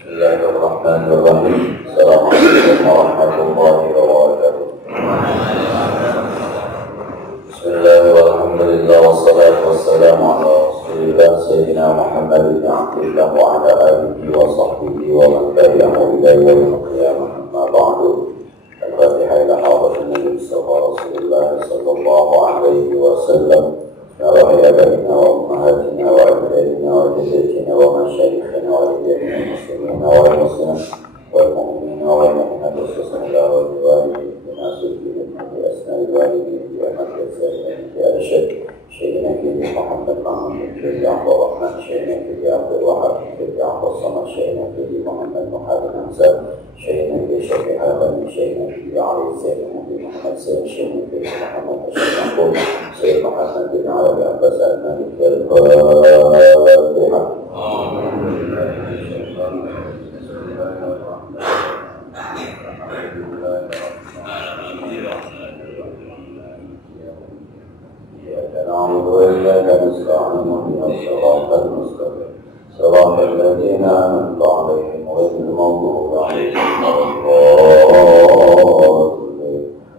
Bismillahirrahmanirrahim. Assalamualaikum warahmatullahi wabarakatuh. Bismillahirrahmanirrahim. Wassalatu wassalamu ala Rasulillah Sayyidina Muhammad bin Abdillah wa ala alihi wa sahbihi wa man tabi'ahu ila yaumil qiyamah. Amma ba'du. Al-Fatihah ila hadratin Nabi Rasulullah sallallahu alaihi wasallam. يا أبائنا وأمهاتنا وأجدادنا وجداتنا ومشايخنا وأوليائنا المسلمين والمسلمات والمؤمنين والمؤمنات خصوصا إلى والدين بناس الدين بأسماء الوالدين بأمة الزائرين بأرشاد شيخنا كيدي محمد محمد كيدي عبد الرحمن شيخنا كيدي عبد الوهاب كيدي عبد الصمد شيخنا كيدي محمد محمد أنساب شيخنا كيدي شيخ حباني شيخنا كيدي علي سيدنا كيدي محمد سيد شيخنا كيدي محمد أشرف محمود سيد محمد بن علي عباس المالك الفاتحة. نعبد وإياك نستعين اهدنا الصراط المستقيم صراط الذين أنعمت عليهم غير المغضوب عليهم ولا الضالين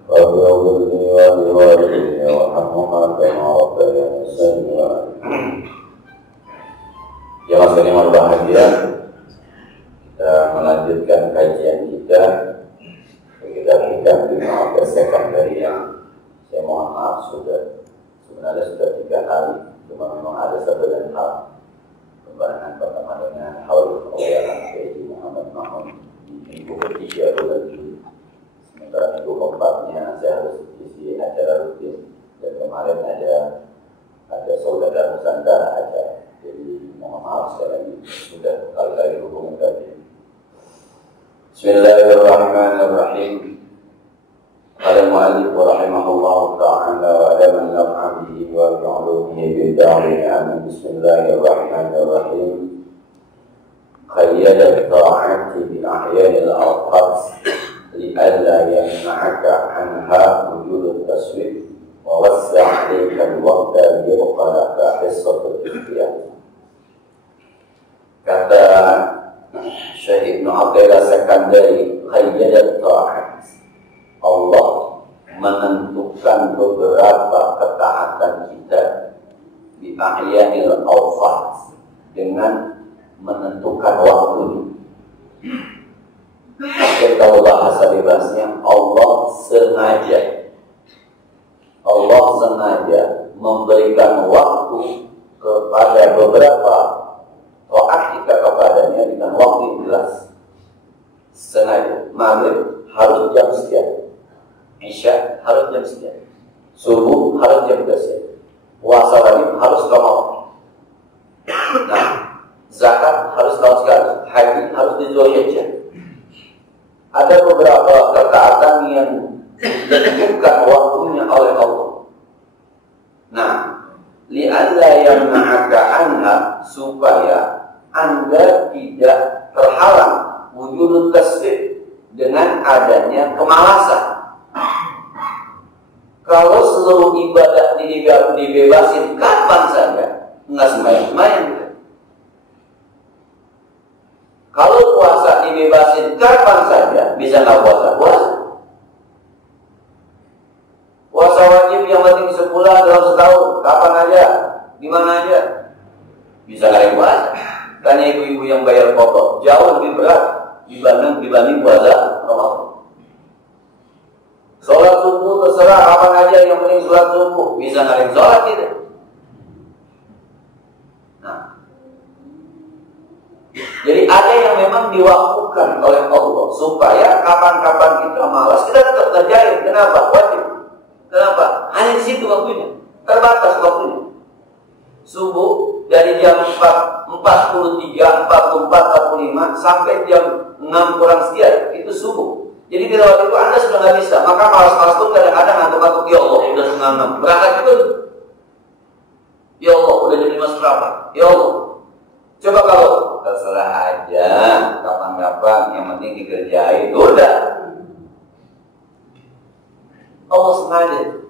رب اغفر لي ولوالدي وارحمهما كما ربياني صغيرا. Jemaah sekalian berbahagia, kita melanjutkan kajian kita. Kita di Ma'akas Sekandari yang saya mohon maaf sebenarnya sudah 3 hari, cuma memang ada satu dan hal pembahasan pertama dengan haul kemuliaan Sayyidi Muhammad Mahmud di minggu ketiga bulan Juli. Sementara minggu keempatnya saya harus isi acara rutin, dan kemarin ada saudara Nusantara acara. Jadi mohon maaf sekali lagi, sudah kali-kali hubungan tadi. Bismillahirrahmanirrahim. Al-Mu'allif rahimahullah ta'ala wa alaman naf'abihi wa bi'ulumihi bid'ahi amin. Bismillahirrahmanirrahim. Khayyadat ta'ati bi'ahyani al-awqat li'alla yamna'aka anha wujud taswib wa wassa' alayka al-waqta liyabqa laka hissatu al-ikhtiyar. Kata Syekh Ibn Abdillah Sekandari, khayyadat ta'at, Allah menentukan beberapa ketaatan kita di ahyanil awfat dengan menentukan waktunya. Kita tahu bahasa bebasnya, Allah sengaja memberikan waktu kepada beberapa taat kita kepadanya dengan waktu yang jelas. Sengaja maghrib harus jam sekian, Isya harus jam sekian, subuh harus jam sekian, puasa wajib harus Ramadan. Nah, zakat harus tahun sekali, haji harus di Zulhijjah. Ada beberapa ketaatan yang ditentukan waktunya oleh Allah. Nah, li'alla yamna'aka anha, supaya Anda tidak terhalang wujud tasbih dengan adanya kemalasan. Kalau seluruh ibadah dibebasin kapan saja, nggak sembahyang. Kalau puasa dibebasin kapan saja, bisa nggak puasa. Puasa wajib yang penting sebulan dalam setahun, kapan aja, di mana aja, bisa nggak yang puasa. Karena ibu-ibu yang bayar pokok jauh lebih berat dibanding puasa Ramadan. Sholat subuh terserah kapan aja, yang penting sholat subuh, bisa nggak yang sholat tidak. Nah, jadi ada yang memang diwaktukan oleh Allah supaya kapan-kapan kita malas, kita tetap kerjain. Kenapa? Wajib. Kenapa? Hanya di situ waktunya, terbatas waktunya. Subuh dari jam 4:43, 44, 45 sampai jam 6 kurang sekian, itu subuh. Jadi di lewat itu Anda sudah nggak bisa. Maka malas-malas pun kadang-kadang ngantuk-ngantuk. Ya Allah, udah setengah 6. Berangkat juga. Ya Allah, udah jam 5 seberapa. Ya Allah. Coba kalau terserah aja, kapan-kapan, yang penting dikerjain. Udah. Allah sengaja.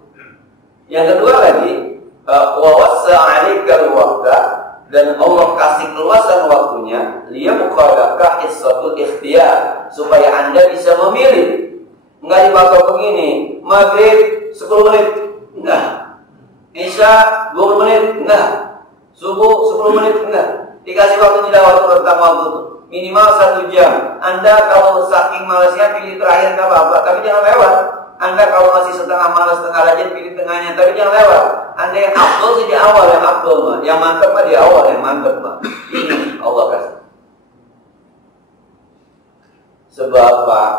Yang kedua lagi, wa wassa 'alaikal waqta, dan Allah kasih keluasan waktunya Liyamukhalaka hissatul ikhtiyar, supaya Anda bisa memilih. Enggak dipatok begini, maghrib 10 menit, enggak. Isya 20 menit, enggak. Subuh 10 menit, enggak. Dikasih waktu tidak waktu tentang waktu itu. Minimal 1 jam. Anda kalau saking malasnya pilih terakhir enggak apa-apa, tapi jangan lewat. Anda kalau masih setengah malas, setengah rajin, pilih tengahnya, tapi jangan lewat. Anda yang afdol sih di awal, yang afdol mah. Yang mantap mah di awal, yang mantap mah. Ini Allah kasih. Sebab Pak,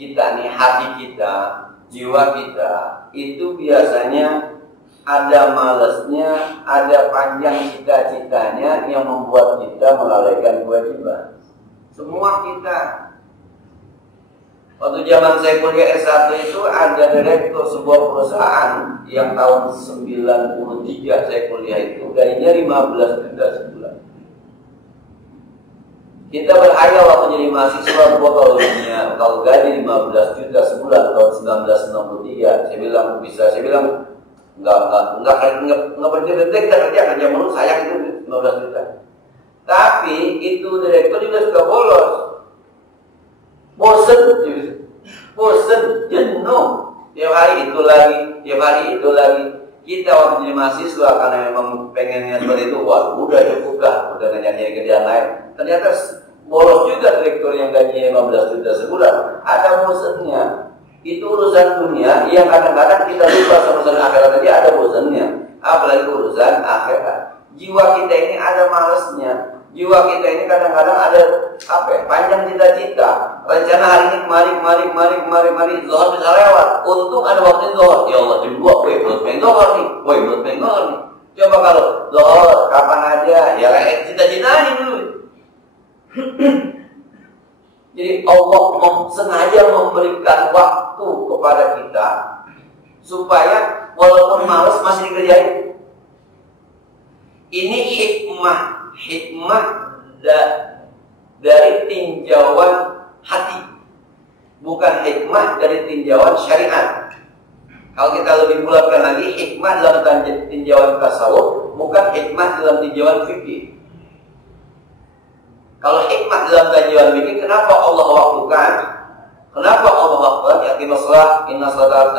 kita nih, hati kita, jiwa kita, itu biasanya ada malasnya, ada panjang cita-citanya yang membuat kita melalaikan kewajiban. Semua kita. Waktu zaman saya kuliah S1 itu ada direktur sebuah perusahaan yang tahun 93 saya kuliah itu gajinya 15 juta sebulan. Kita berhayal waktu jadi mahasiswa, kalau gaji 15 juta sebulan tahun 1993, saya bilang bisa, saya bilang enggak berdetik kita kerja menurut saya itu 15 juta. Tapi itu direktur juga sudah bolos. Bosen, jenuh. Tiap hari itu lagi, tiap hari itu lagi. Kita waktu jadi mahasiswa karena memang pengennya seperti itu, wah udah cukup lah, udah nyari kerjaan lain. Ternyata bolos juga direktur yang gajinya 15 juta sebulan. Ada bosennya. Itu urusan dunia yang kadang-kadang kita lupa sama urusan akhirat aja ada bosennya. Apalagi urusan akhirat. Jiwa kita ini ada malesnya. Jiwa kita ini kadang-kadang ada panjang cita-cita. Rencana hari ini kemari, Zuhur bisa lewat. Untung ada waktu Zuhur. Ya Allah, jam 2, belum pengen Zuhur nih. Belum pengen Zuhur nih. Coba kalau Zuhur kapan aja, ya cita-citanya dulu. Jadi Allah sengaja memberikan waktu kepada kita supaya walaupun malas masih dikerjain. Ini hikmah dari tinjauan hati, bukan hikmah dari tinjauan syariat. Kalau kita lebih bulatkan lagi, hikmah dalam tinjauan tasawuf, bukan hikmah dalam tinjauan fikih. Kalau hikmah dalam tinjauan fikih, kenapa Allah waktukan? Kenapa Allah waktukan? Yakin masalah inna salat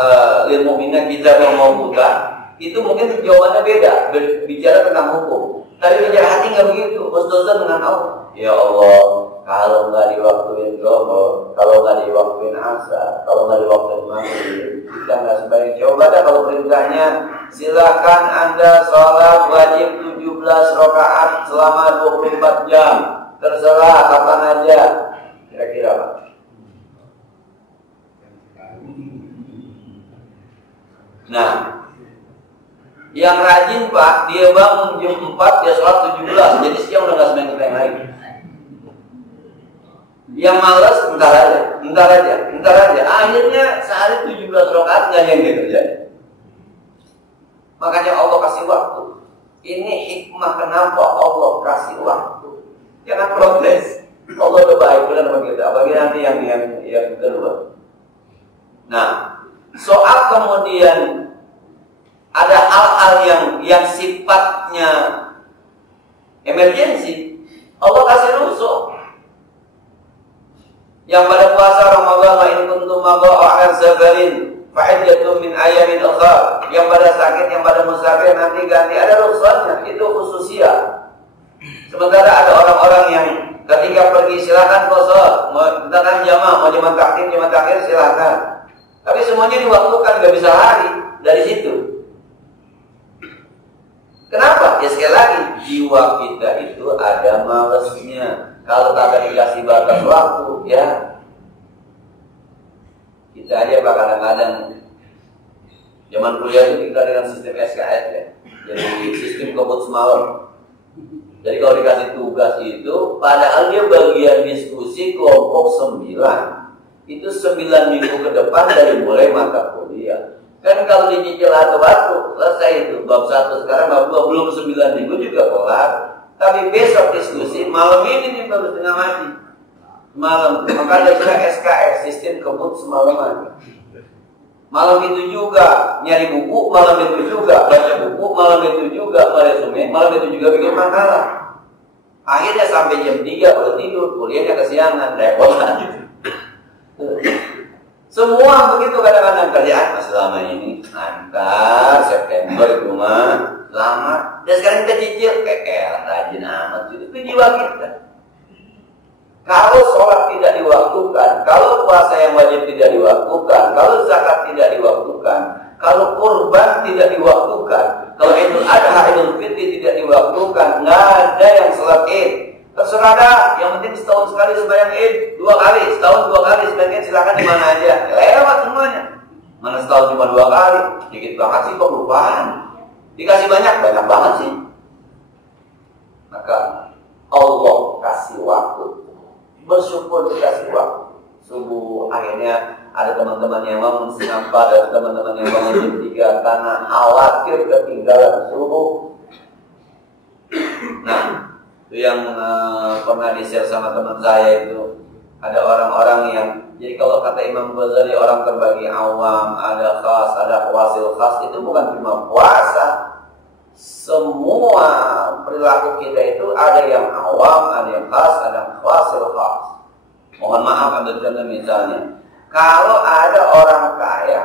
lil mu'minin kitabun mawquta. Itu mungkin jawabannya beda, bicara tentang hukum. Tapi bicara hati nggak begitu, husnuzan dengan Allah. Ya Allah, kalau nggak diwaktuin zuhur, kalau nggak diwaktuin asar, kalau nggak diwaktuin maghrib, kita nggak sebaik. Coba dah kalau perintahnya, silakan Anda sholat wajib 17 rakaat selama 24 jam, terserah kapan aja. Kira-kira apa? Nah, yang rajin Pak, dia bangun jam 4, dia sholat 17, jadi siang udah gak sembahyang lagi. Yang malas, entar aja. Akhirnya sehari 17 rakaat gak ada yang dia kerjain. Makanya Allah kasih waktu. Ini hikmah kenapa Allah kasih waktu. Jangan protes. Allah udah baik benar begitu. Apalagi nanti yang kedua. Nah, soal kemudian ada hal-hal yang sifatnya emergensi, Allah kasih rusuh. Yang pada puasa Ramadan, wa in kuntum magha'an safarin fa iddatun min ayamin ukhra. Yang pada sakit, yang pada musafir nanti ganti, ada rusuhnya, itu khususiyah. Sementara ada orang-orang yang ketika pergi silakan qasar, mau tentang jamaah, mau jamaah takhir silakan. Tapi semuanya diwaktukan, enggak bisa lari dari situ. Kenapa? Ya sekali lagi, jiwa kita itu ada malesnya. Kalau tak dikasih batas waktu, ya kita aja Pak kadang-kadang zaman kuliah itu kita dengan sistem SKS ya. Jadi sistem kebut semalam. Jadi kalau dikasih tugas itu, padahal dia bagian diskusi kelompok 9. Itu 9 minggu ke depan dari mulai mata kuliah. Kan kalau dicicil satu-satu, selesai itu. Bab 1 sekarang, bab 2 belum 9 minggu juga kelar. Tapi besok diskusi, malam ini nih baru setengah mati. Malam, maka ada juga SKS, sistem kebut semalaman. Malam itu juga nyari buku, malam itu juga baca buku, malam itu juga meresume, malam itu juga bikin makalah. Akhirnya sampai jam 3 baru tidur, kuliahnya kesiangan, repot aja. Semua begitu kadang-kadang kerjaan mas selama ini antar September itu mah lama. Dan sekarang kita cicil rajin amat itu jiwa kita. Kalau sholat tidak diwaktukan, kalau puasa yang wajib tidak diwaktukan, kalau zakat tidak diwaktukan, kalau kurban tidak diwaktukan, kalau Idul Adha, Idul Fitri tidak diwaktukan, nggak ada yang sholat Id. Terserah dah, yang penting setahun sekali sembahyang Id, 2 kali, setahun 2 kali sembahyang Id, silakan di mana aja, lewat semuanya. Mana setahun cuma 2 kali, dikit banget sih kok lupaan. Dikasih banyak banget sih. Maka Allah kasih waktu, bersyukur dikasih waktu. Subuh akhirnya ada teman-teman yang bangun setengah 4, ada teman-teman yang bangun jam 3 karena khawatir ketinggalan subuh. Nah, itu yang pernah di-share sama teman saya itu. Ada orang-orang yang, jadi kalau kata Imam Ghazali, orang terbagi awam, ada khas, ada wasil khas. Itu bukan cuma puasa. Semua perilaku kita itu ada yang awam, ada yang khas, ada yang wasil khas. Mohon maaf ambil contoh misalnya, kalau ada orang kaya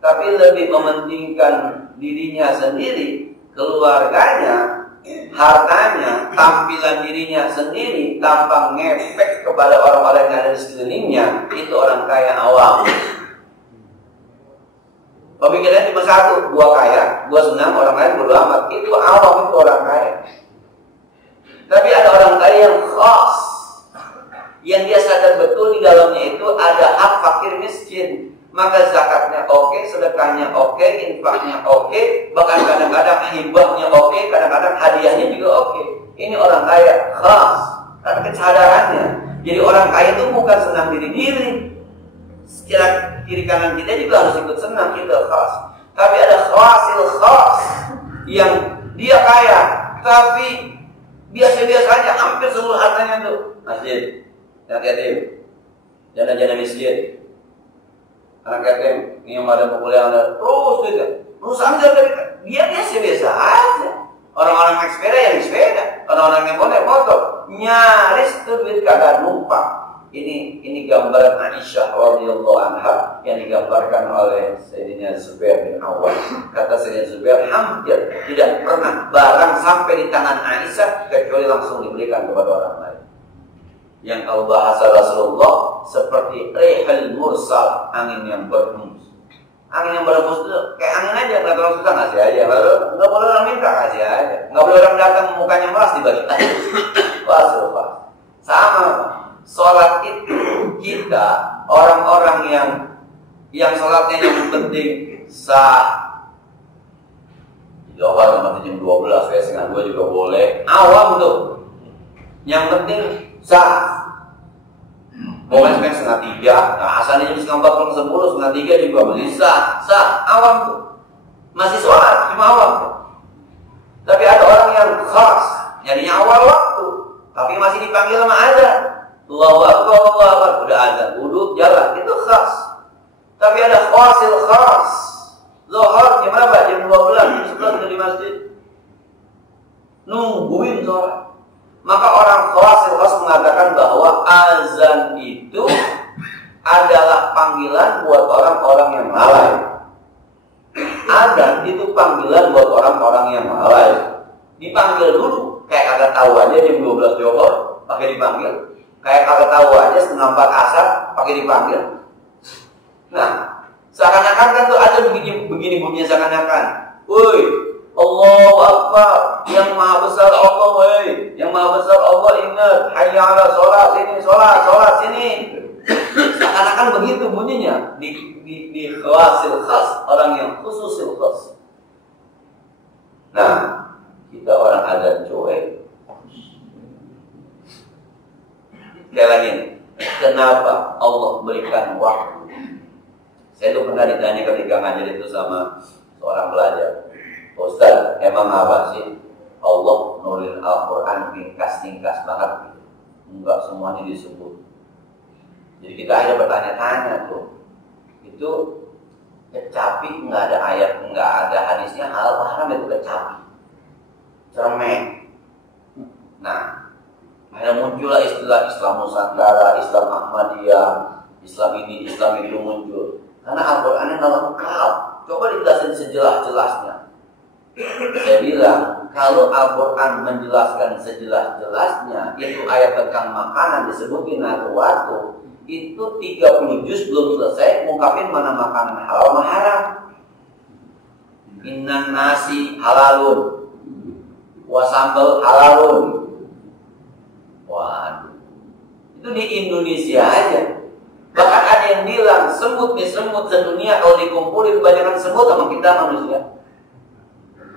tapi lebih mementingkan dirinya sendiri, keluarganya, hartanya, tampilan dirinya sendiri tanpa ngefek kepada orang-orang yang ada di sekelilingnya, itu orang kaya awam. Pemikirannya cuma satu, gua kaya, gua senang, orang lain bodo amat. Itu awam, itu orang kaya. Tapi ada orang kaya yang khas, yang dia sadar betul di dalamnya itu ada hak fakir miskin. Maka zakatnya oke, sedekahnya oke, infaknya oke, bahkan kadang-kadang hibahnya oke, kadang-kadang hadiahnya juga oke. Ini orang kaya khas, karena kesadarannya. Jadi orang kaya itu bukan senang diri-diri. Sekira kiri kanan kita juga harus ikut senang, itu khas. Tapi ada khasil khas yang dia kaya, tapi biasa-biasa aja, hampir seluruh hartanya tuh masjid, anak yatim, janda-janda miskin, anak yatim, yang ada kuliah terus gitu, terus ambil dari dia biasa-biasa aja. Orang-orang naik sepeda yang di sepeda, orang-orang yang naik motor, nyaris tuh duit kagak numpang. Ini gambaran Aisyah radhiyallahu anha yang digambarkan oleh Sayyidina Zubair bin Awwam. Kata Sayyidina Zubair, hampir tidak pernah barang sampai di tangan Aisyah kecuali langsung diberikan kepada orang lain. Yang kalau bahasa Rasulullah seperti rihal mursal, angin yang berhembus. Angin yang berhembus itu kayak angin aja, nggak terlalu susah ngasih aja. Nggak boleh orang minta kasih aja. Nggak boleh orang datang mukanya melas dibagi. Wah, sama. Sholat itu kita orang-orang yang sholatnya yang penting sah. Johor nanti jam 12 ya, setengah 2 juga boleh. Awam tuh. Yang penting sah. Pokoknya setengah 3. Nah, asalnya jam setengah 4, setengah 3 juga masih sah. Sah. Awam tuh. Masih sholat, cuma awam tuh. Tapi ada orang yang khas, nyarinya awal waktu, tapi masih dipanggil sama azan. Allahu Akbar, Allahu Akbar, udah azan, wudhu, jalan, itu khas. Tapi ada khasil khas. Zuhur jam berapa? Jam 12, jam 11 di masjid. Nungguin sholat. Maka orang khasil khas mengatakan bahwa azan itu adalah panggilan buat orang-orang yang lalai. Azan itu panggilan buat orang-orang yang lalai. Dipanggil dulu, kayak kagak tahu aja jam 12 Zuhur, pakai dipanggil. Kayak kagak tahu aja setengah 4 asar pakai dipanggil. Nah, seakan-akan kan tuh ada begini bunyinya seakan-akan. Woi, Allahu Akbar, yang maha besar Allah, woi, yang maha besar Allah, ingat, hayya 'ala sholat sini, sholat sini. Seakan-akan begitu bunyinya di khawasil khas, orang yang khususil khas. Nah, kita orang azan cuek. Sekali lagi, kenapa Allah berikan waktu? Saya tuh pernah ditanya ketika ngajar itu sama seorang pelajar, Ustaz, emang apa sih Allah nulis Al-Quran ringkas-ringkas banget? Enggak semuanya disebut. Jadi kita aja bertanya-tanya tuh, itu kecapi, nggak ada ayat, nggak ada hadisnya, halal haram itu kecapi, cermek. Nah, Akhirnya muncullah istilah Islam Nusantara, Islam Ahmadiyah, Islam ini, Islam itu muncul. Karena Al-Quran yang lengkap. Coba dijelasin sejelas-jelasnya. Saya bilang, kalau Al-Quran menjelaskan sejelas-jelasnya, itu ayat tentang makanan disebutin waktu, itu 30 juz belum selesai mengungkapin mana makanan halal mana haram. Innan nasi halalun, wasambal halalun. Waduh, itu di Indonesia aja. Bahkan ada yang bilang semut nih, semut sedunia kalau dikumpulin kebanyakan semut sama kita manusia.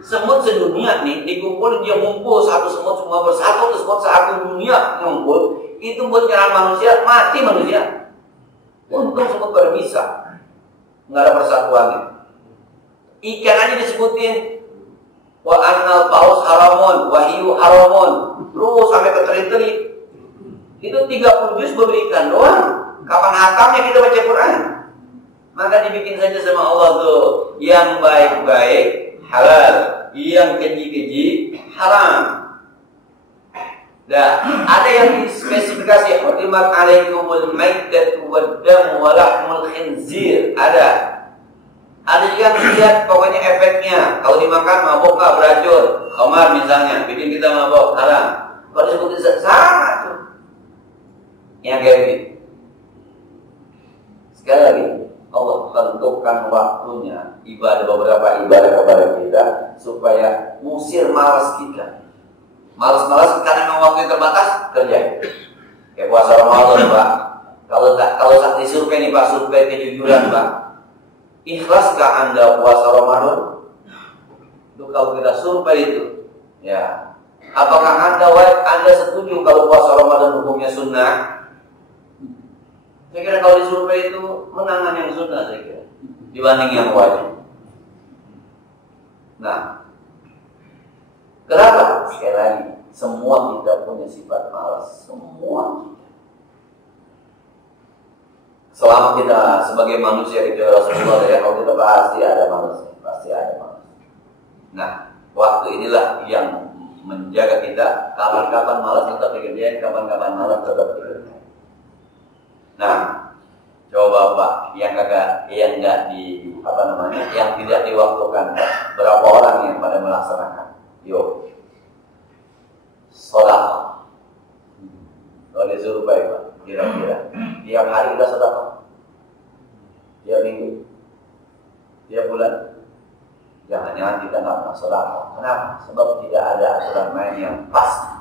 Semut sedunia nih dikumpulin, dia ngumpul satu semut semua bersatu, terus semut satu dunia ngumpul, itu buat nyerang manusia, mati manusia. Untung semut pada bisa, nggak ada persatuannya. Ikan aja disebutin wa annal paus haramun, wahyu haramun, terus sampai ke teri-teri. Itu 30 juz berikan doang. Kapan hatamnya kita baca Quran? Maka dibikin saja sama Allah tuh, yang baik-baik halal, yang keji-keji haram. Nah, ada yang dispesifikasi hurrimat alaikumul maitatu waddam wa lahmul khinzir. Ada juga yang lihat pokoknya efeknya. Kalau dimakan mabok nggak, beracun. Khamar misalnya, bikin kita mabok, haram. Kalau disebutin sama tuh. Yang kayak gitu. Sekali lagi, Allah tentukan waktunya beberapa ibadah kepada kita supaya musir malas kita. Malas-malas karena memang waktu yang terbatas, kerjain. Kayak puasa Ramadan, Pak. Kalau saat disurvei nih Pak, survei kejujuran Pak, ikhlaskah Anda puasa Ramadan? Itu kalau kita survei itu, ya. Apakah Anda setuju kalau puasa Ramadan hukumnya sunnah? Saya kira kalau disurvei itu menangan yang sunnah saya kira dibanding yang wajib. Nah, kenapa? Sekali lagi, semua kita punya sifat malas, semua kita. Selama kita sebagai manusia di Rasulullah ya, kalau kita pasti ada malas, pasti ada malas. Nah, waktu inilah yang menjaga kita. Kapan-kapan malas tetap dikerjain, kapan-kapan malas tetap dikerjain. Nah, coba Pak, yang tidak diwaktukan, berapa orang yang pada melaksanakan? Yuk, sedekah. Kalau disurvei Pak, kira-kira tiap hari kita sedekah, tiap minggu, tiap bulan. Jangan-jangan kita nggak pernah sedekah. Kenapa? Sebab tidak ada aturan main yang pasti.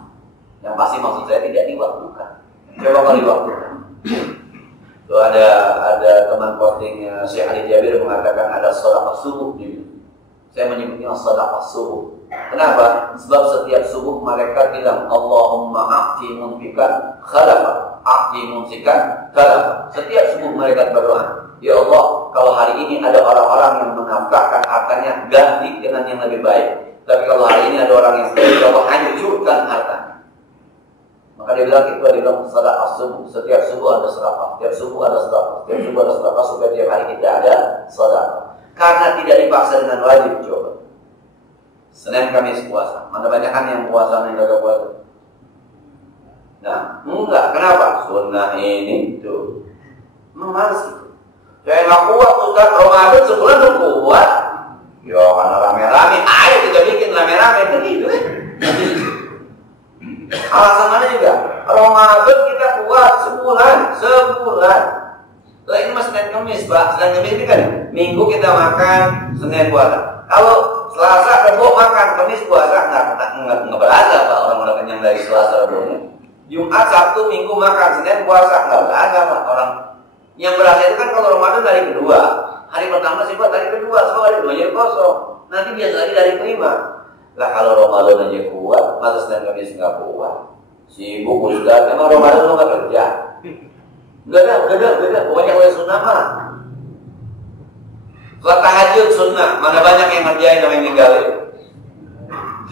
Yang pasti maksud saya tidak diwaktukan. Coba kalau diwaktukan. Itu ada teman posting Syekh Ali Jabir mengatakan ada sedekah subuh gitu. Saya menyebutnya sedekah subuh. Kenapa? Sebab setiap subuh mereka bilang Allahumma a'ti munfikan khalafa, a'ti mumsikan khalafa. Setiap subuh mereka berdoa, ya Allah, kalau hari ini ada orang-orang yang menafkahkan hartanya, ganti dengan yang lebih baik. Tapi kalau hari ini ada orang yang ya Allah hancurkan hartanya. Maka dia bilang sedekah subuh. Setiap subuh ada sedekah, setiap subuh ada sedekah, setiap subuh ada sedekah, supaya tiap hari kita ada sedekah. Karena tidak dipaksa dengan wajib. Coba Senin Kamis puasa, mana banyak kan yang puasa yang gak puasa? Nah, enggak. Kenapa? Sunnah ini tuh memalas itu. Saya nggak kuat Ustaz, Ramadan sebulan tuh kuat. Ya karena rame-rame, ayo kita bikin rame-rame begitu. Alasan mana juga? Ramadan kita kuat sebulan. Lah ini mas Senin Kamis Pak, Senin Kamis ini kan Minggu kita makan, Senin puasa. Kalau Selasa, Rabu makan, Kamis puasa, nggak berasa Pak orang udah kenyang dari Selasa, Rabunya. Jumat, Sabtu, Minggu makan, Senin puasa, nggak berasa Pak orang. Yang berasa itu kan kalau Ramadan dari kedua, hari pertama sih Pak dari kedua, soal hari kedua jadi kosong. Nanti biasa lagi dari kelima. Lah kalau Ramadan aja kuat, masa Senin Kamis nggak kuat? Sibuk Ustaz, emang Ramadan lo nggak kerja? Gak ada, pokoknya oleh sunnah mah. Sholat tahajud sunnah, mana banyak yang ngerjain sama yang ninggalin.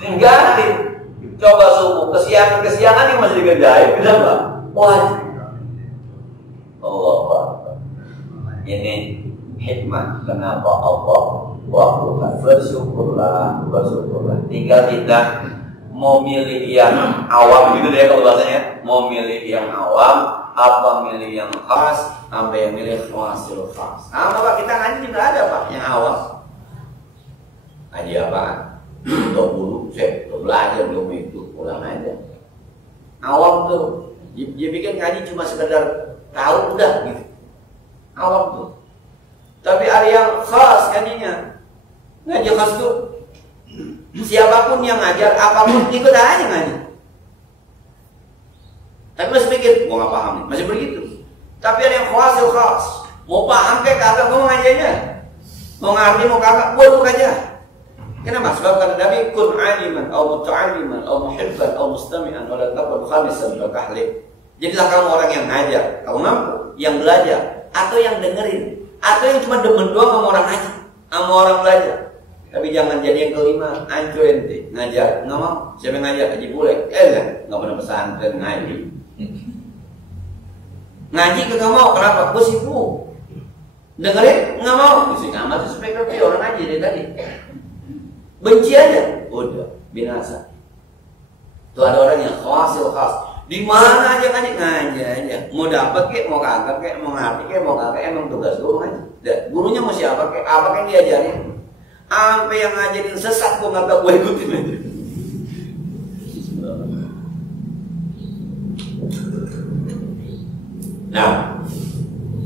Tinggalin. Coba subuh, kesiangan yang masih dikerjain, kenapa? Wajib. Allah Akbar. Ini hikmah kenapa Allah waktukan. Bersyukurlah. Tinggal kita mau milih yang awam gitu deh kalau bahasanya, mau milih yang awam apa milih yang khas, sampai yang milih khasil khas. Sama Pak, kita ngaji juga ada Pak yang awam. Ngaji apaan? Dulu saya belum belajar, belum itu, pulang aja. Awam tuh, dia pikir ngaji cuma sekedar tahu udah gitu. Awam tuh. Tapi ada yang khas ngajinya. Ngaji khas tuh siapapun yang ngajar, apapun ikut aja ngaji. Tapi masih pikir, gua nggak paham nih, masih begitu. Tapi ada yang khas, mau paham kayak kagak, gua mau ngaji aja. Mau ngerti mau kagak, gua duduk aja. Kenapa? Sebab kata Nabi, kun aliman, atau muta'aliman, atau muhibban, atau mustami'an, wa la taqul khamisan bakahlik. Jadilah kamu orang yang ngajar, kamu mampu, yang belajar, atau yang dengerin, atau yang cuma demen doang sama orang ngaji, sama orang belajar. Tapi jangan jadi yang kelima, anco ente ngajar, nggak mau. Siapa yang ngajar? Haji Bule, nggak pernah pesantren ngaji. Ngaji nggak mau, kenapa? Gue sibuk. Dengerin nggak mau, isi ngamat supaya orang ngaji dari tadi. Benci aja, udah binasa. Tuh ada orang yang khasil khas. Di mana aja ngaji aja. Mau dapat kek, mau kagak kek, mau ngerti kek, mau kagak, emang tugas guru ngaji. Gurunya mau siapa kek, apa kek diajarin. Sampai yang ngajarin sesat, gue nggak tahu, gue ikutin aja. Nah,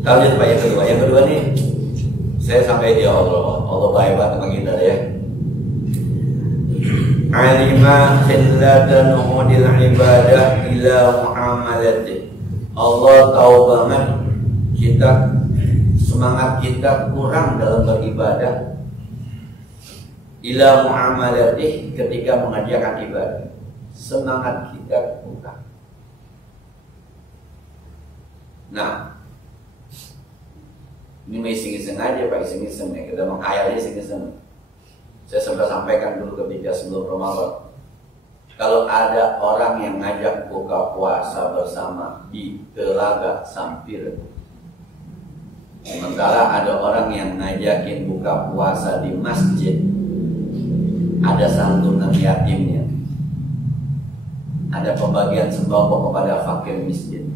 lanjut Pak yang kedua. Yang kedua nih, saya sampai di Allah baik banget sama kita ya. Alima khillatan hudil ibadah ila muamalati. Allah tahu banget semangat kita kurang dalam beribadah. Ila muamalati, ketika mengajarkan ibadah, semangat kita kurang. Nah, ini iseng-iseng aja Pak, iseng-iseng ya, kita menghayalnya iseng-iseng. Saya sempat sampaikan dulu ketika sebelum Ramadan, kalau ada orang yang ngajak buka puasa bersama di Telaga Sampir, sementara ada orang yang ngajakin buka puasa di masjid, ada santunan yatimnya, ada pembagian sembako kepada fakir miskin,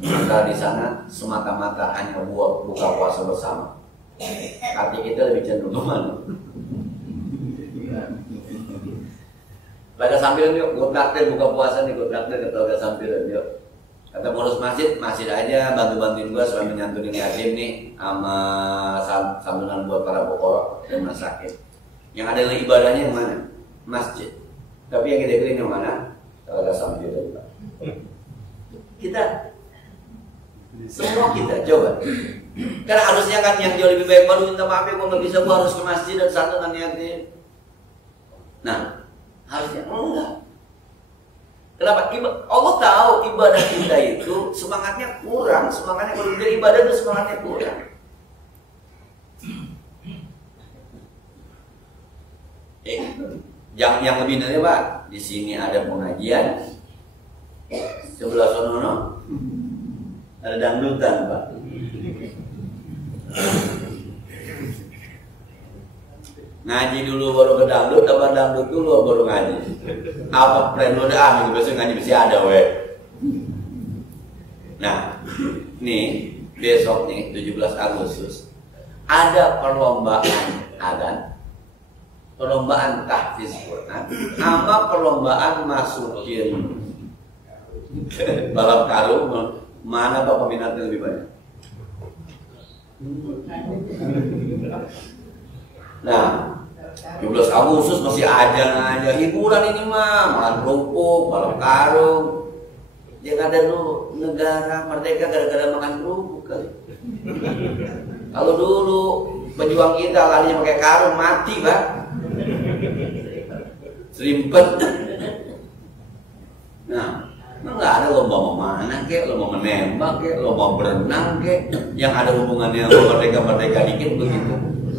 sementara di sana semata-mata hanya buat buka puasa bersama. Hati kita lebih cenderung kemana? Pada sambil yuk, gue traktir buka puasa nih, gue traktir ke Telaga Sampir yuk. Kata pengurus masjid aja bantu-bantuin gue supaya menyantunin yatim nih, sama santunan buat para pokok dan masakin. Yang ada ibadahnya yang mana? Masjid. Tapi yang kita pilih yang mana? Telaga Sampir. Kita semua kita coba. Karena harusnya kan yang jauh lebih baik, baru minta maaf ya gue nggak bisa, gue harus ke masjid dan santunan yatim. Nah, harusnya enggak. Kenapa? Allah tahu ibadah kita itu semangatnya kurang. Semangatnya kalau dari ibadah itu semangatnya kurang. Yang lebih dari Pak, di sini ada pengajian, sebelah sono ada dangdutan Pak. Ngaji dulu baru ke dangdut, apa dangdut dulu baru ngaji? Apa plan lo dah? Minggu besok ngaji mesti ada we. Nah, nih besok nih 17 Agustus ada perlombaan adzan, perlombaan tahfiz Quran, sama perlombaan masukin balap karung. Mana Pak peminatnya lebih banyak? Nah, 17 Agustus masih aja hiburan ini mah, makan kerupuk, balap karung. Yang ada dulu negara merdeka gara-gara makan kerupuk kali. Kalau dulu pejuang kita larinya pakai karung mati Pak. Serimpet. Nah, nggak ada lomba memanah kek, lomba menembak kek, lomba berenang kek, yang ada hubungannya sama merdeka dikit begitu.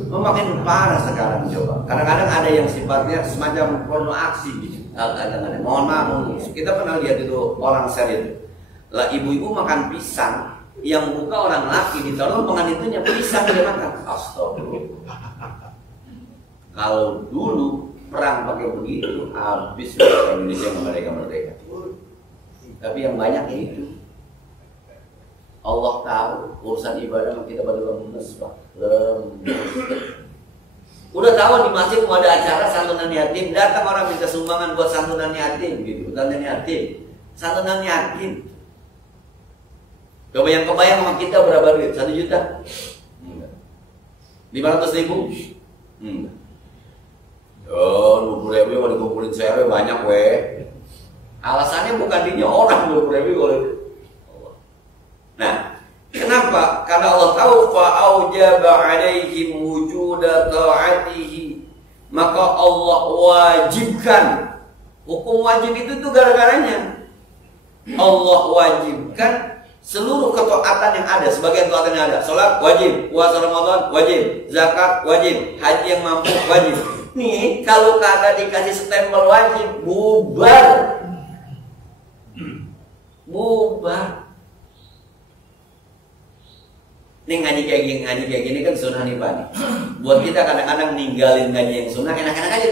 Makin parah sekarang coba. Kadang-kadang ada yang sifatnya semacam porno aksi gitu. Kadang-kadang, mohon maaf, kita pernah lihat itu orang share itu. Lah ibu-ibu makan pisang, yang buka orang laki ditaruh pengantinnya pisang dia makan. Astagfirullah. Kalau dulu perang pakai begitu, habis Indonesia merdeka. Tapi yang banyak itu Allah tahu urusan ibadah kita pada lemes, Pak. Udah tahu di masjid mau ada acara santunan yatim, datang orang minta sumbangan buat santunan yatim gitu, santunan yatim. Coba yang kebayang sama kita berapa duit? 1 juta? 500.000? 20.000 mau dikumpulin cewek banyak weh. Alasannya bukan dinya orang 20.000 boleh. Nah, kenapa? Karena Allah tahu fa'aujaba 'alaihim wujuda ta'atihi. Maka Allah wajibkan. Hukum wajib itu tuh gara-garanya Allah wajibkan seluruh ketaatan yang ada, sebagian ketaatan yang ada. Salat wajib, puasa Ramadan wajib, zakat wajib, haji yang mampu wajib. Nih, kalau kagak dikasih stempel wajib, bubar. Ini ngaji kayak gini kan sunnah nih Pak nih. Buat kita kadang-kadang ninggalin ngaji yang sunnah enak-enak aja.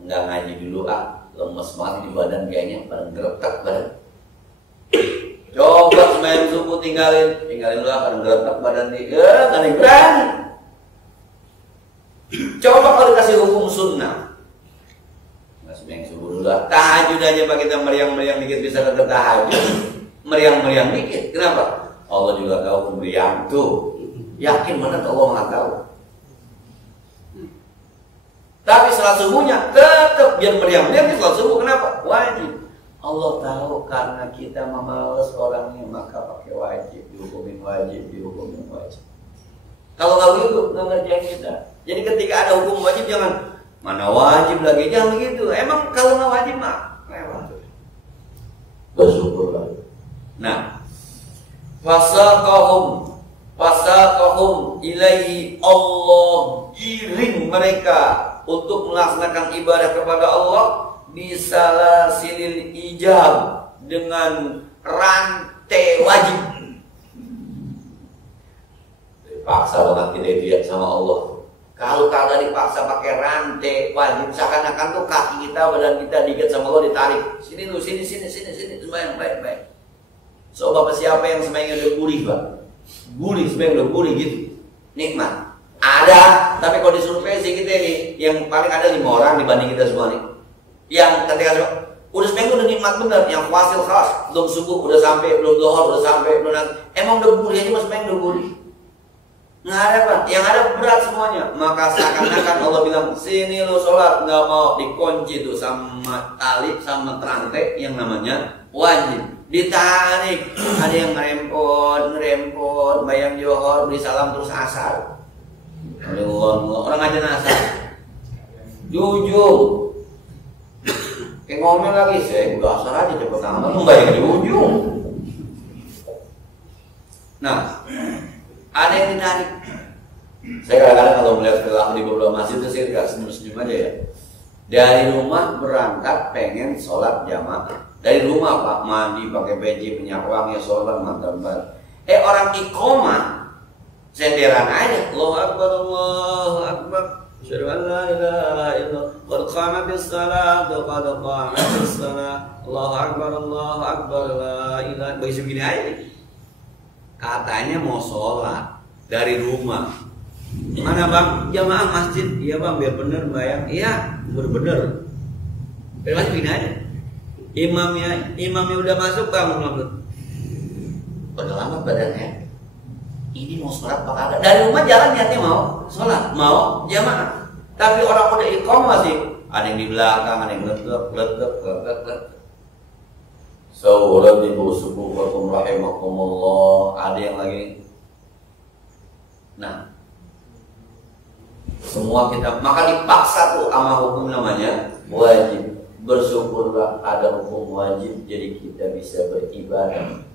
Nggak ngaji dulu lemes banget di badan kayaknya, badan geretak badan. Coba sembahyang subuh tinggalin dulu akan geretak badan nih, nggak ada yang berani. Coba kalau dikasih hukum sunnah, nggak sembahyang subuh dulu, tahajud aja Pak, kita meriang-meriang dikit bisa ke tahajud, meriang-meriang dikit. Kenapa? Allah juga tahu meriang tuh, yakin benar Allah nggak tahu. Tapi salat subuhnya tetap biar meriang-meriang di salat subuh. Kenapa? Wajib. Allah tahu karena kita memalas orangnya, maka pakai wajib, dihukumin wajib. Kalau nggak begitu, nggak ngerjain kita. Jadi ketika ada hukum wajib jangan mana wajib lagi, jangan begitu. Emang kalau nggak wajib mah lewat. Bersyukurlah. Nah, fasaqahum ilaihi, Allah giring mereka untuk melaksanakan ibadah kepada Allah bisalasilil ijab, dengan rantai wajib. Dipaksa banget kita lihat sama Allah. Kalau kagak dipaksa pakai rantai wajib, seakan-akan tuh kaki kita, badan kita diikat sama Allah, ditarik. Sini lu, sini, sembahyang baik. So bapak siapa yang sembahyang udah gurih Pak? Gurih, sembahyang udah gurih gitu, nikmat. Ada, tapi kalau disurvei sih kita ini yang paling ada 5 orang dibanding kita semua nih. Yang ketika udah seminggu udah nikmat bener, yang fasil khas, belum subuh udah sampai, belum dohor udah sampai, belum nanti. Emang udah gurih aja mas seminggu udah gurih. Nggak ada Pak, yang ada berat semuanya. Maka seakan-akan Allah bilang, sini lo sholat, nggak mau, dikunci tuh sama tali, sama rantai yang namanya wajib. Ditarik, ada yang ngerempot, bayang johor, beri salam terus asar. Orang aja asar. Jujur. Kayak ngomel lagi, saya udah asar aja cepet tangan, bayang di ujung. Nah, ada yang ditarik. Saya kadang-kadang kalau melihat perilaku di beberapa masjid itu saya tidak senyum-senyum aja ya. Dari rumah berangkat pengen sholat jamaah. Dari rumah Pak, mandi pakai peci, minyak wangi, sholat mantap banget. Orang iqomah senderan aja, Allahu Akbar, Allahu Akbar, asyhadu an la ilaha illallah, qad qamatis shalah, qad qamatis shalah, Allahu Akbar, la ilaha, begitu begini aja. Katanya mau sholat dari rumah. Mana Bang? Jamaah masjid. Iya Bang, biar bener bayang. Iya, bener. Dari masjid begini aja. Imamnya udah masuk Bang, belum. Udah lama badannya. Ini mau sholat apa kagak? Dari rumah jalan niatnya mau sholat, mau jamaah. Tapi orang udah iqom masih ada yang di belakang, ada yang letek. Sahulat ibu subuhakum rahimakumullah. Ada yang lagi. Nah, semua kita, maka dipaksa tuh sama hukum namanya wajib. Bersyukurlah ada hukum wajib, jadi kita bisa beribadah.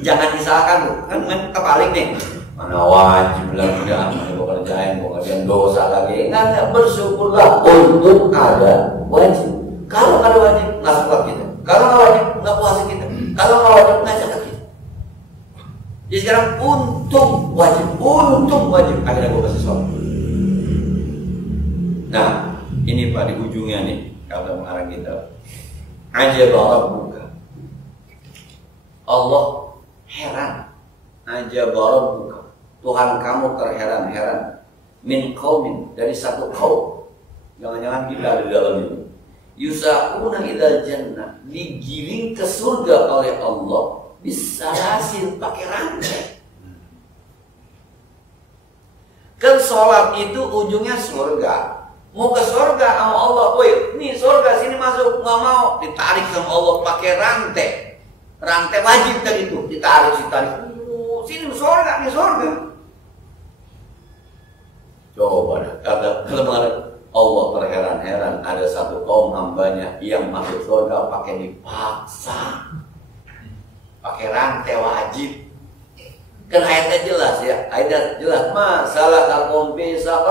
Jangan disalahkan tuh, kan kebalik nih. Mana wajib lah, udah mau kerjain, mau kerjain dosa lagi. Enggak, bersyukurlah untuk ada wajib. Kalau ada wajib, nggak sholat kita. Kalau nggak wajib, nggak puasa kita. Kalau nggak wajib, nggak zakat kita. Jadi sekarang untung wajib. Akhirnya gue kasih sholat. Nah, ini Pak di ujungnya nih kata pengarang kita. Ajaba rabbuka. Allah heran. Ajaba rabbuka. Tuhan kamu terheran-heran. Min qaumin, dari satu kaum. Jangan-jangan kita ada di dalam itu. Yusaquna ilal jannah, digiring ke surga oleh Allah bisalasil, pakai rantai. Kan sholat itu ujungnya surga. Mau ke surga sama Allah, woi, nih surga sini masuk, nggak mau, ditarik sama Allah pakai rantai. Rantai wajib kan itu, ditarik. Sini surga, nih surga. Coba dah, kata Allah terheran-heran ada satu kaum hambanya yang masuk surga pakai dipaksa, pakai rantai wajib. Kan ayatnya jelas ya, ayatnya jelas. Masalah kaum pisah,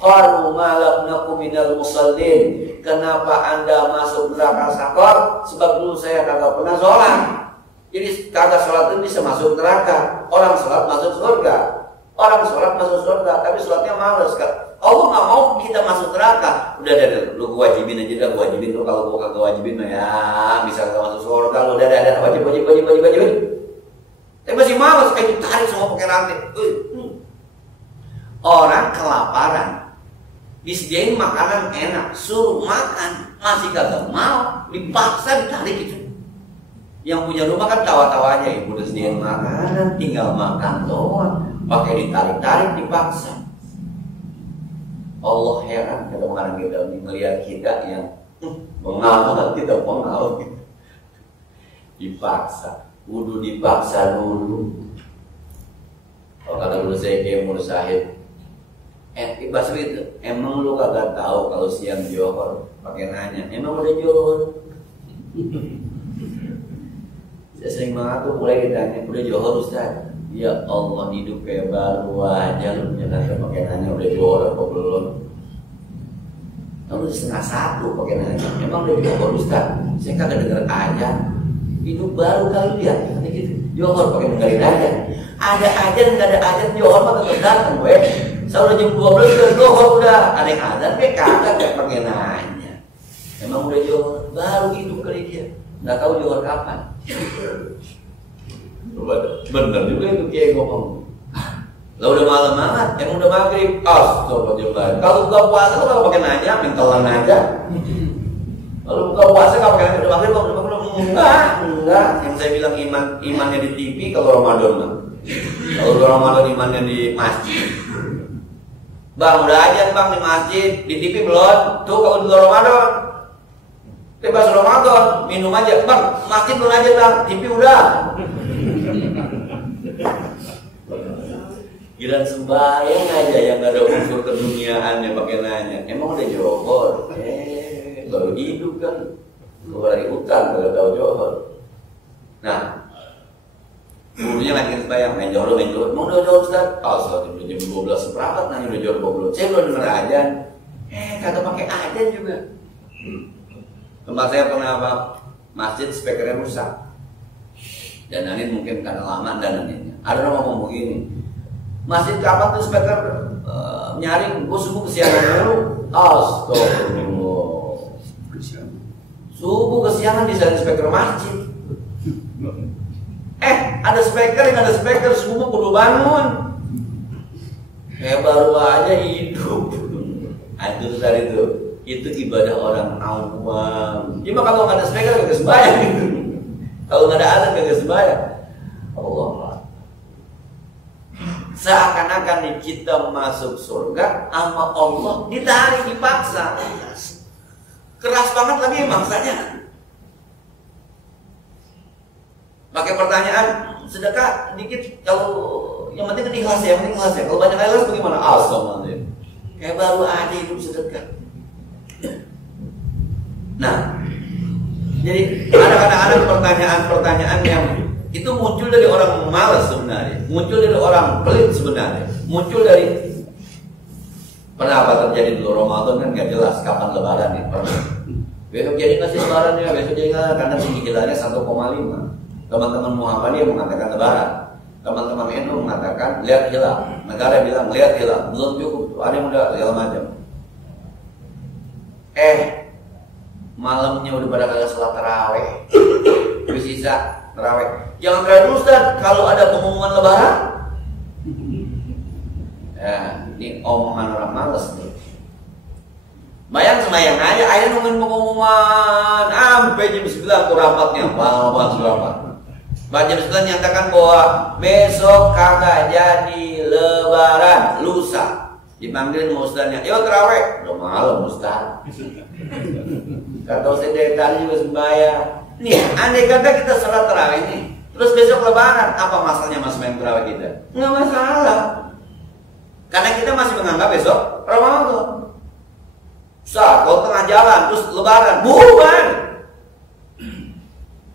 qalu ma lam nakum minal musallin. Kenapa Anda masuk neraka sakor? Sebab dulu saya kagak pernah sholat. Jadi kagak sholat itu bisa masuk neraka. Orang sholat masuk surga. Orang sholat masuk surga, tapi sholatnya malas kan. Allah nggak mau kita masuk neraka. Udah, lu wajibin aja dah, wajibin tuh. Kalau gua kagak wajibin ya bisa kagak masuk surga. Lu udah wajib. Tapi masih malas, kayak ditarik semua pakai rantai. Orang kelaparan, disediain makanan enak, suruh makan, masih kagak mau, dipaksa ditarik itu. Yang punya rumah kan tawa-tawa aja, ibu udah sediain makanan, tinggal makan doang, pakai ditarik-tarik, dipaksa. Allah heran kalau orang kita melihat kita yang mengamal, kita mengamal gitu. Dipaksa, kudu dipaksa dulu. Kalau kata dulu saya kayak Mursahid, bahasa itu, emang lu kagak tahu kalau siang johor? Pakai nanya, emang udah johor? Saya sering banget tuh mulai ditanya, udah johor Ustaz? Ya Allah, hidup kayak baru aja lu nyata pakai nanya udah johor apa belum? Lalu 1:30 pakai nanya, emang udah johor Ustaz? Saya kagak denger aja. Hidup baru kali ya, gitu. Johor pakai dengerin aja. Ada aja nggak ada aja johor mah tetap datang, weh. Selalu jam 12 udah johor udah. Ada yang azan, kagak pakai nanya. Emang udah johor, baru hidup kali dia. Nggak tahu johor kapan. Bener juga itu kayak ngomong. Lah udah malam banget, emang udah maghrib. Astagfirullah. Kalau buka puasa kalau pakai nanya, mintalan aja. Kalau buka puasa nggak pakai nanya, udah maghrib belum? Enggak. Yang saya bilang imannya di TV kalau Ramadan mah. Kalau Ramadan imannya di masjid. Bang udah aja bang di masjid, di TV belum? Tuh kalau di Ramadan. Tapi pas Ramadan minum aja, bang masjid belum aja bang, TV udah. Giliran sembahyang aja yang gak ada unsur keduniaannya pakai nanya, emang udah johor? Baru hidup kan. Keluar dari hutan, gak tahu johor. Nah, gurunya lagi sembahyang, main johor. Emang udah johor Ustaz? Saat itu jam 12 seperempat nanya udah johor apa belum? Saya belum denger ajan. Kagak pakai ajan juga. Tempat saya pernah apa? Masjid speakernya rusak. Dananin mungkin karena lama dananinnya. Ada orang ngomong begini, masjid kapan tuh speaker nyaring? Gue subuh kesiangan dulu. Astagfirullah. Subuh kesiangan bisa speaker masjid. Ada speaker subuh kudu bangun. Baru aja hidup. Itu tadi tuh. Itu ibadah orang awam. Cuma kalau nggak ada speaker nggak sembahyang gitu. Kalau nggak ada azan nggak sembahyang. Allah. Seakan-akan kita masuk surga sama Allah ditarik dipaksa. Keras banget lagi maksanya. Pakai pertanyaan sedekah dikit, kalau yang penting ikhlas ya, Kalau banyak ikhlas bagaimana? Astagfirullah. Kayak baru aja hidup sedekah. Nah, jadi ada kadang-kadang pertanyaan-pertanyaan yang itu muncul dari orang malas sebenarnya, muncul dari orang pelit sebenarnya, muncul dari kenapa terjadi dulu Ramadan kan nggak jelas kapan Lebaran nih pernah. Besok jadi ngasih Lebaran ya, besok jadi nggak, karena tinggi hilalnya 1,5. Teman-teman Muhammadiyah mengatakan Lebaran, teman-teman NU mengatakan lihat hilal, negara bilang lihat hilal, belum cukup, ada yang udah segala macam. Malamnya udah pada kagak sholat taraweh, sisa taraweh. Jangan keren Ustaz kalau ada pengumuman lebaran. Ya, ini omongan orang males nih. Bayang semayang aja, akhirnya nungguin pengumuman sampai jam 9 tuh rapatnya, rapat. Jam 9 nyatakan bahwa besok kagak jadi lebaran, lusa. Dipanggilin sama ustaznya, yuk taraweh. Udah malam ustaz. Kata ustaz dari tadi juga sembahyang. Nih, andai kata kita sholat taraweh nih, terus besok lebaran, apa masalahnya mas main taraweh kita? Nggak masalah. Karena kita masih menganggap besok Ramadan. Kalau tengah jalan terus lebaran, bukan.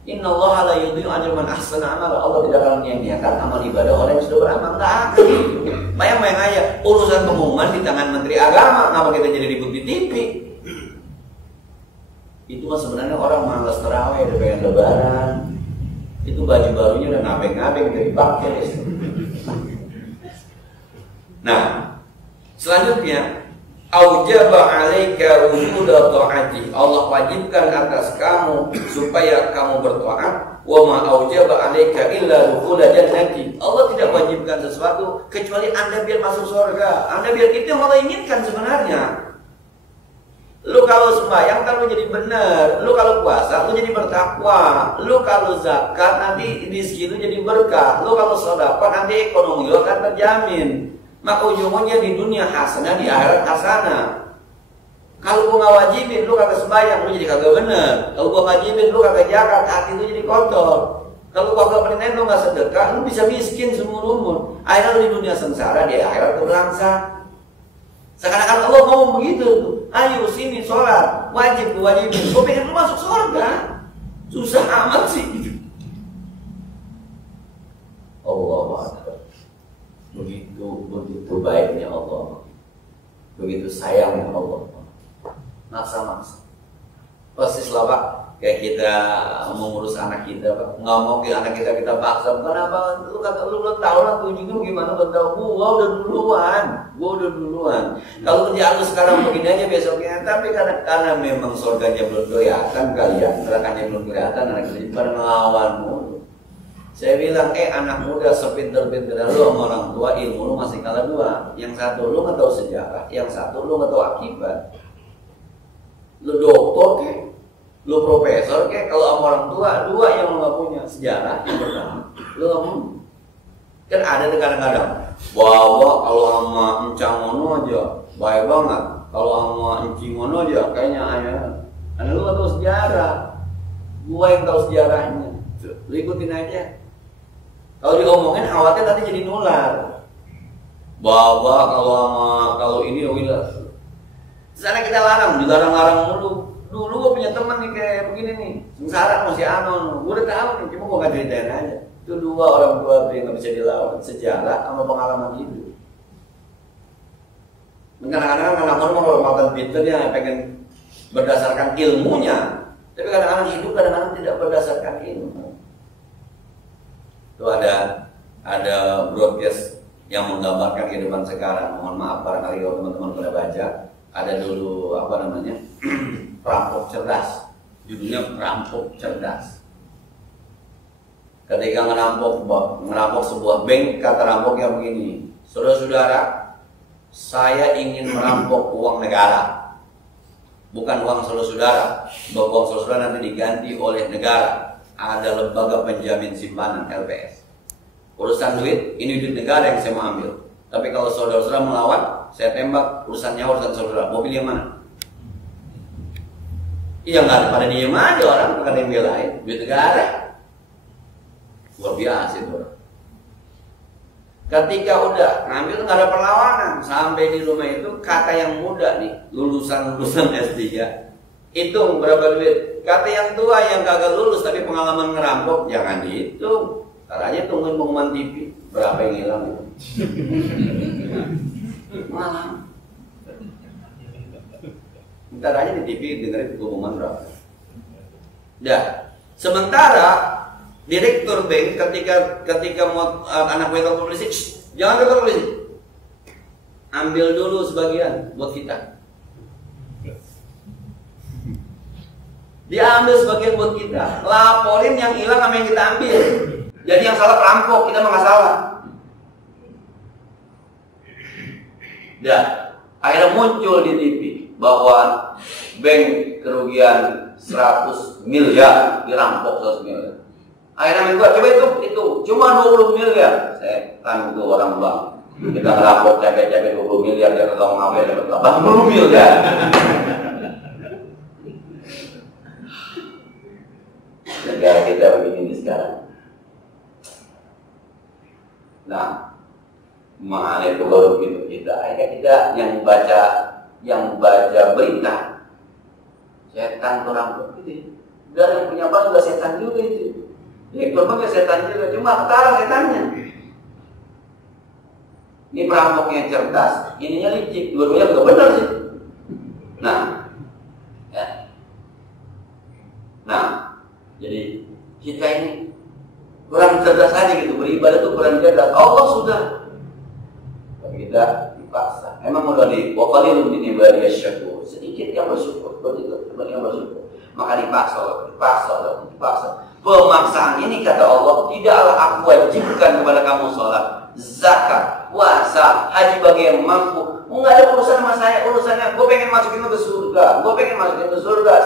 Inna Allah la yudhi'u ajra man ahsana amala. Allah tidak akan menyia-nyiakan amal ibadah orang yang sudah beramal. Nggak akan. Bayang-bayang aja urusan pengumuman di tangan Menteri Agama, kenapa kita jadi ribut di TV? Itu mah sebenarnya orang malas tarawih, udah pengen lebaran. Itu baju barunya udah ngabeng-ngabeng dari pakai. Nah, selanjutnya aujaba 'alaika wujuda ta'ati. Allah wajibkan atas kamu supaya kamu bertaat. Wa ma aujaba 'alaika illa dukhula jannati. Allah tidak wajibkan sesuatu kecuali Anda biar masuk surga. Anda biar itu yang Allah inginkan sebenarnya. Lu kalau sembahyang kan lu jadi benar. Lu kalau puasa lu jadi bertakwa. Lu kalau zakat nanti rezeki lu jadi berkah. Lu kalau sedekah nanti ekonomi lu akan terjamin. Maka ujung-ujungnya di dunia hasanah, di akhirat hasanah. Kalau gua nggak wajibin, lu kagak sembahyang, lu jadi kagak bener. Kalau gua wajibin, lu kagak zakat, hati lu jadi kotor. Kalau gua kagak perintahin, lu nggak sedekah, lu bisa miskin seumur umur. Akhirnya lu di dunia sengsara, di akhirat berlangsa. Seakan-akan Allah ngomong begitu tuh. Ayo sini sholat, wajib gua wajibin. Gua pengen lu masuk surga. Susah amat sih. Allah Akbar. Begitu baiknya Allah, begitu sayangnya Allah, maksa. Persis lah Pak, kayak kita mengurus anak kita, Pak. Nggak mau anak kita paksa. Kenapa? Lu kata lu tahu lah tujuannya gimana? Lu tahu? Gua udah duluan. Kalau kerjaan lu sekarang begini aja besoknya, tapi karena memang surganya belum kelihatan kalian, nerakanya belum kelihatan, anak kita pada ngelawanmu. Saya bilang, anak muda sepinter-pinter lu sama orang tua, ilmu lu masih kalah dua. Yang satu lu nggak tahu sejarah, yang satu lu nggak tahu akibat. Lu doktor kek, lu profesor kek, kalau sama orang tua, dua yang lu nggak punya sejarah yang pertama. Lu nggak punya. Kan ada tuh kadang-kadang, bahwa kalau sama encang mono aja baik banget, kalau sama encing mono aja kayaknya ayah. Karena lu nggak tahu sejarah, gua yang tahu sejarahnya. Lu ikutin aja. Kalau diomongin awalnya tadi jadi nular. Bahwa kalau ini wilas. Sana kita dilarang mulu. Dulu gue punya teman nih kayak begini nih, sengsara masih anon. Gue udah tahu nih, cuma gue gak ceritain aja. Itu dua orang tua yang gak bisa dilawan, sejarah sama pengalaman hidup. Kadang-kadang anak orang kalau makan pinternya pengen berdasarkan ilmunya, tapi kadang-kadang hidup kadang-kadang tidak berdasarkan ilmu. Itu ada broadcast yang menggambarkan kehidupan sekarang. Mohon maaf barangkali kalau teman-teman pernah baca. Ada dulu perampok cerdas. Judulnya perampok cerdas. Ketika merampok sebuah bank, kata rampoknya begini, saudara-saudara, saya ingin merampok uang negara, bukan uang saudara-saudara. Bahwa uang saudara nanti diganti oleh negara. Ada lembaga penjamin simpanan LPS. Urusan duit, ini duit negara yang saya mau ambil. Tapi kalau saudara-saudara melawan, saya tembak. Urusan nyawa, urusan saudara. Mau pilih yang mana? Iya nggak ada, pada diem aja orang, bukan ada yang belain. Duit negara. Luar biasa itu. Ketika udah ngambil nggak ada perlawanan, sampai di rumah itu kata yang muda nih, lulusan S3, hitung berapa duit. Kata yang tua yang kagak lulus tapi pengalaman ngerampok, jangan dihitung. Ntar aja tungguin pengumuman TV berapa yang hilang itu. Malah. Ntar aja di TV dengerin pengumuman berapa. Dah. Sementara direktur bank ketika mau anak gue kantor polisi, jangan kantor polisi. Ambil dulu sebagian buat kita. Diambil sebagian buat kita. Laporin yang hilang sama yang kita ambil. Jadi yang salah perampok, kita mah nggak salah. Ya, akhirnya muncul di TV bahwa bank kerugian 100 miliar dirampok 100 miliar. Akhirnya minta coba itu cuma 20 miliar. Saya kan itu orang bank. Kita ngerampok capek-capek 20 miliar dia kagak ngambil dapat 80 miliar. Negara kita begini sekarang. Nah, mana itu baru begitu kita. Akhirnya kita yang baca berita setan orang gitu. Dan yang punya bank juga setan juga itu. Direktur bank setan juga, cuma ketara setannya. Ini perampoknya cerdas, ininya licik, dua-duanya juga benar sih. Nah, ya. Nah, jadi kita ini kurang cerdas aja gitu, beribadah tuh kurang cerdas. Allah sudah, tapi kita dipaksa. Emang udah waqalilun min ibadiyasy syakur, sedikit yang bersyukur, begitu, yang bersyukur. Maka dipaksa. Pemaksaan ini kata Allah, tidaklah aku wajibkan kepada kamu sholat, zakat, puasa, haji bagi yang mampu. Nggak ada urusan sama saya, urusannya gue pengen masukin lu ke surga.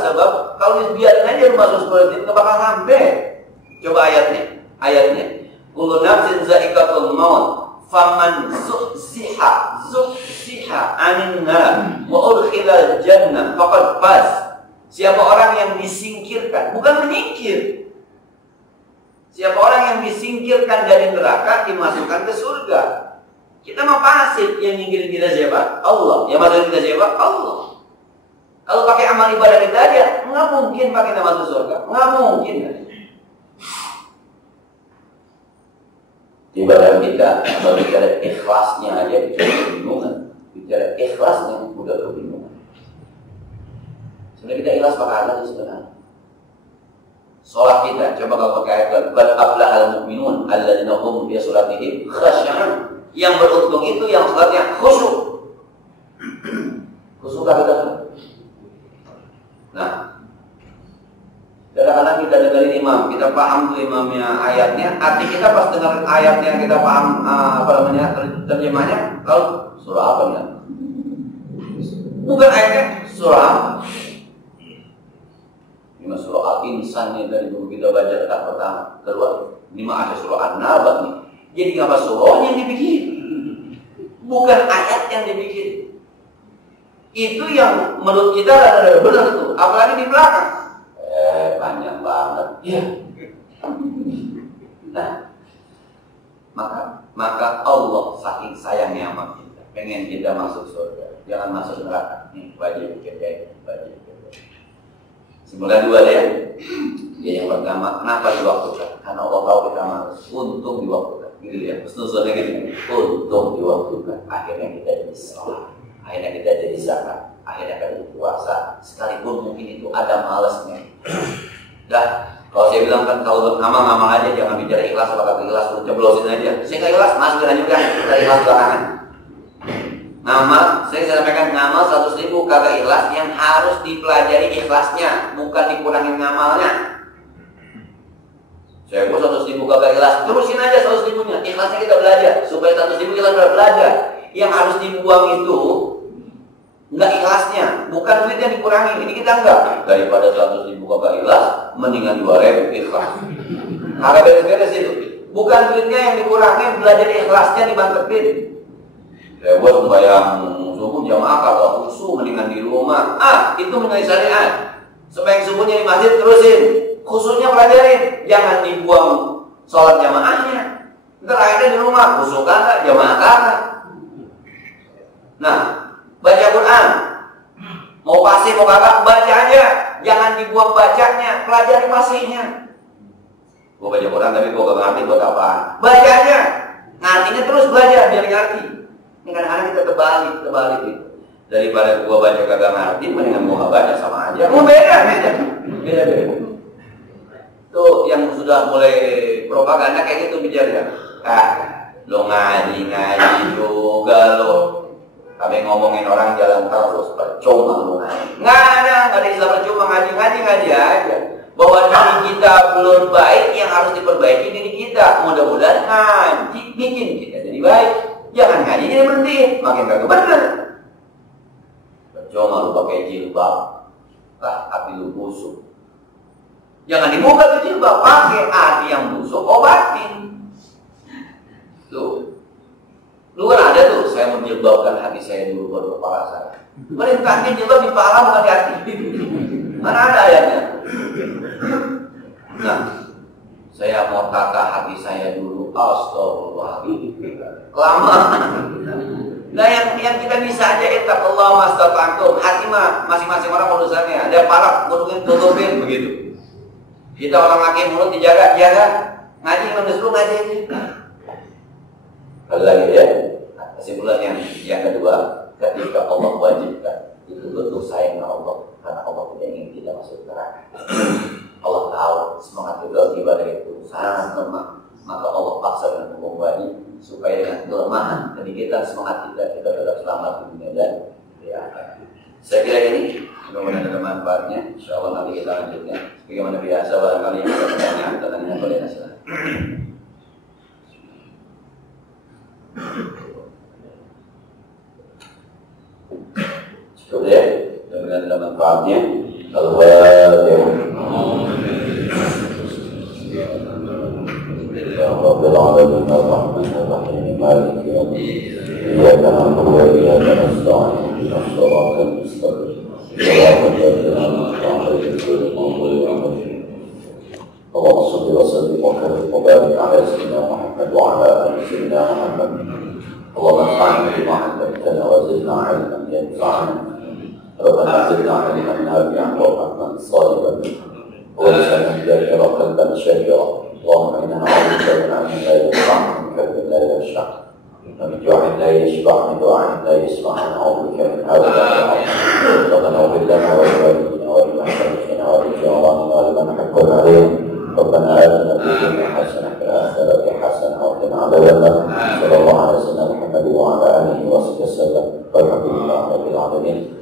Sebab kalau dibiarin aja lu masuk surga itu nggak bakal sampai. Coba ayatnya. Kullu nafsin za'iqatul maut, faman zuhziha 'anil nar wa udkhilal jannah faqad faz. Siapa orang yang disingkirkan, bukan menyingkir. Siapa orang yang disingkirkan dari neraka dimasukkan ke surga. Kita mah pasif, yang nyingkirin kita siapa? Allah. Yang masukin kita siapa? Allah. Kalau pakai amal ibadah kita aja, nggak mungkin pakai nama masuk surga. Nggak mungkin. Ibadah kita, kalau bicara ikhlasnya aja bicara kebingungan. Bicara ikhlasnya udah kebingungan. Sebenarnya kita ikhlas pakai Allah sebenarnya. Sholat kita, coba kalau pakai ayat qad aflahal mu'minun alladzina hum fi sholatihim khashi'un. Yang beruntung itu yang sholatnya khusyuk. Khusyuk kita. Nah, kadang-kadang kita dengerin imam, kita paham tuh imamnya ayatnya, arti kita pas dengerin ayatnya kita paham terjemahnya, kalau surah apa ya? Bukan ayatnya, surah apa? Surah Al-Insan nih dari dulu kita baca dekat pertama, kedua, ini mah ada surah An-Naba nih. Jadi apa surahnya yang dibikin? Bukan ayat yang dibikin. Itu yang menurut kita ada benar tuh, apalagi di belakang. Panjang banget. Ya. Nah, maka Allah saking sayangnya sama kita, pengen kita masuk surga, jangan masuk neraka. Nih wajib kerja, wajib. Semoga dua deh. Ya, yang pertama, kenapa diwaktukan? Karena Allah tahu kita malas. Untung diwaktukan. Gitu ya. Sebenarnya gitu. Untung diwaktukan. Akhirnya kita jadi sholat. Akhirnya kita jadi zakat. Akhirnya kita jadi puasa. Sekalipun mungkin itu ada malasnya. Dah. Kalau saya bilang kan kalau ngamal-ngamal aja, jangan bicara ikhlas atau kagak ikhlas, ceblosin aja. Saya nggak ikhlas, masukin aja kan. Kita ikhlas belakangan. Ngamal, saya sampaikan ngamal 100.000 kagak ikhlas, yang harus dipelajari ikhlasnya, bukan dikurangin ngamalnya. Saya 100.000 kagak ikhlas, terusin aja 100.000-nya, ikhlasnya kita belajar, supaya 100.000 kita belajar. Yang harus dibuang itu enggak ikhlasnya, bukan duitnya dikurangi. Ini kita enggak. Daripada 100.000 kagak ikhlas, mendingan 2.000 ikhlas. Kagak beres-beres itu. Bukan duitnya yang dikurangi, belajar ikhlasnya dimantepin. Saya buat sembahyang subuh jamaah kalau khusyuk mendingan di rumah. Itu menjadi syariat. Sembahyang subuhnya di masjid terusin. Khusyuknya pelajarin. Jangan dibuang sholat jamaahnya. Ntar akhirnya di rumah khusyuk kagak, jamaah kagak. Nah, baca Quran. Mau fasih mau kagak, baca aja. Jangan dibuang bacanya, pelajari fasihnya. Gua baca Quran tapi gua gak ngerti buat apaan. Baca aja. Ngartinya terus belajar biar ngerti. Ini kadang-kadang kita terbalik gitu. Daripada gua baca kagak ngerti, mendingan gua gak baca sama aja. Gua beda. Tuh yang sudah mulai propaganda kayak gitu bicara. Lo ngaji juga lo. Kami ngomongin orang jalan terus percuma lu ngaji. Nggak ada istilah percuma ngaji aja. Bahwa diri kita belum baik, yang harus diperbaiki diri kita. Mudah-mudahan ngaji bikin kita jadi baik. Jangan ngaji jadi berhenti, makin kagak bener. Percuma lu pakai jilbab, hati lu busuk. Jangan dibuka tuh jilbab, pakai hati yang busuk, obatin. Tuh. Lu kan ada tuh, saya menjilbabkan hati saya dulu baru kepala saya. Perintahnya jilbab di kepala bukan di hati. Mana ada ayatnya? Nah, saya mau tata hati saya dulu. Astagfirullahaladzim. Kelamaan. Nah, yang kita bisa aja ittaqullah mastata'tum. Hati mah masing-masing orang urusannya. Ada palak, tutupin begitu. Kita orang laki mulut dijaga. Ngaji mendesu ngaji aja. Lagi ya, kesimpulan yang kedua, ketika Allah wajibkan, itu betul sayang Allah, karena Allah tidak ingin kita masuk neraka. Allah tahu semangat ibadah itu sangat lemah, maka Allah paksa dengan hukum wajib supaya dengan kelemahan kedikit semangat kita tetap selamat di dunia dan di akhirat. Saya kira ini mudah-mudahan ada manfaatnya. Insyaallah nanti kita lanjutkan. Bagaimana biasa barangkali ada pertanyaan boleh nasihat. Cukup ya, mudah-mudahan ada manfaatnya. Al-Fatihah. Ya Rabbil Alamin Ar-Rahman Ar-Rahim Maliki Yawmiddin Iyyaka na'budu wa iyyaka nasta'in Ihdinas siratal mustaqim Siratal ladzina an'amta 'alaihim ghairil maghdubi 'alaihim اللهم صل وسلم وبارك على سيدنا محمد وعلى ال سيدنا محمد اللهم انفعنا بما علمتنا وزدنا علما ينفعنا ربنا زدنا علما نافعا وفهما صادقا ولسانا ذاكرا قلبا شاكرا اللهم انا نعوذ بك من علم لا ينفع من قلب لا يخشع ومن جوع لا يشبع من دعاء لا يسمع نعوذ بك من هذا ربنا اغفر لنا ولوالدينا ولمشايخنا ولجيراننا ولمن حقنا عليهم ربنا آتنا في الدنيا حسنة وفي الآخرة حسنة وقنا عذاب النار صلى الله على سيدنا محمد وعلى آله وصحبه وسلم والحمد لله رب العالمين.